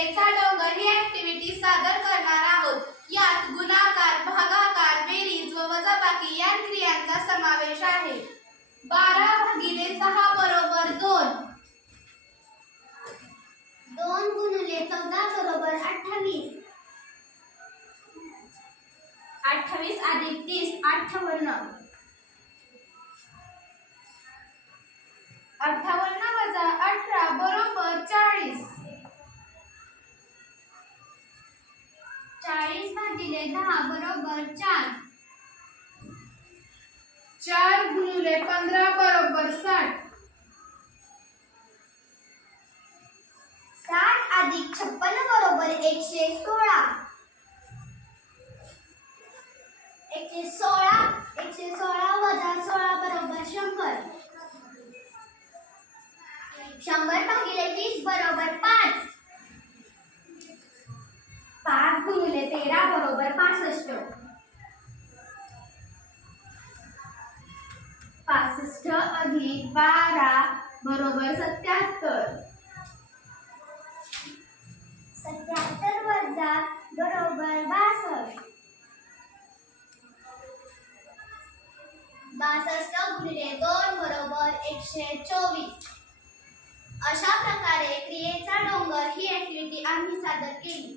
क्रियेचा डोंगर ही ऍक्टिव्हिटी सादर करणार आहोत। यात गुणाकार, भागाकार, बेरीज व वजाबाकी या क्रियांचा समावेश आहे। 12 भागिले 6 बरोबर 2, 2 गुणिले 14 बरोबर 28, 28 अधिक 30 58, 58 वजा 18 बरोबर 40, 40 भागिले 10 बरोबर 4, 4 गुणिले 15 बरोबर 60, 60 अधिक 56 बरोबर 116, 116 वजा 16 बरोबर 100, 100 भागिले 20 बरोबर 5, 5 गुणिले 13 बरोबर 65, 65 अधिक 12 बरोबर 77, 77 वजा बरोबर 62, 62 गुणिले 2 बरोबर 124। अशा प्रकारे क्रियेचा डोंगर ही ऍक्टिव्हिटी आम्ही सादर केली।